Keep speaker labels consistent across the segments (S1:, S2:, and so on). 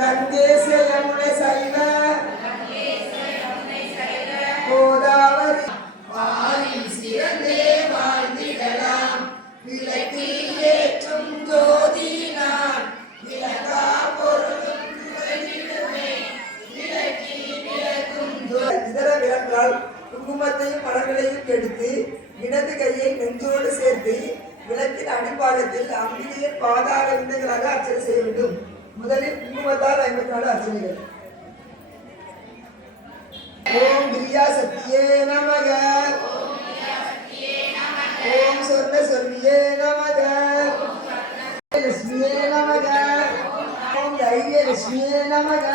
S1: கங்கேச யமுனை சைவ கோதாவரி. வானில் சிறந்தே வாழ்ந்திடலாம். விளக்கில் ஏற்றும் ஜோதி நான். விளக்கா பொருளும் விளக்கிடுமே விளக்கில் விளக்கும் ஜோ- இதர விளக்கால் குங்குமத்தையும் மலர்களையும் எடுத்து இடது கையை நெஞ்சோடு சேர்த்து விளக்கின் அடிப்பாகத்தில் அம்பிகையின் பாதார விந்தங்களாக அர்ச்சனை செய்ய வேண்டும். முதலில் நாடு அர்ச்சனைகள் ஓம் கிரியா சக்தியே நமக ஓம் சொர்ண சொர்ணியே நமக லட்சுமியே நமக ஓம் தைரிய லட்சுமியே நமக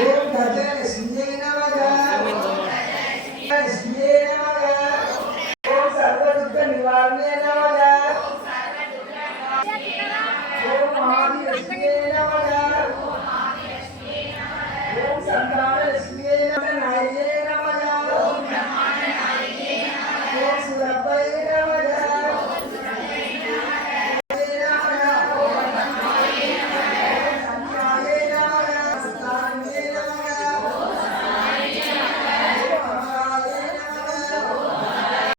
S1: ஓம் கஜலட்சுமியே நமக லட்சுமியே நமக ஓம் சர்வதுக்க நிவாரணே i'm just Hallelujah.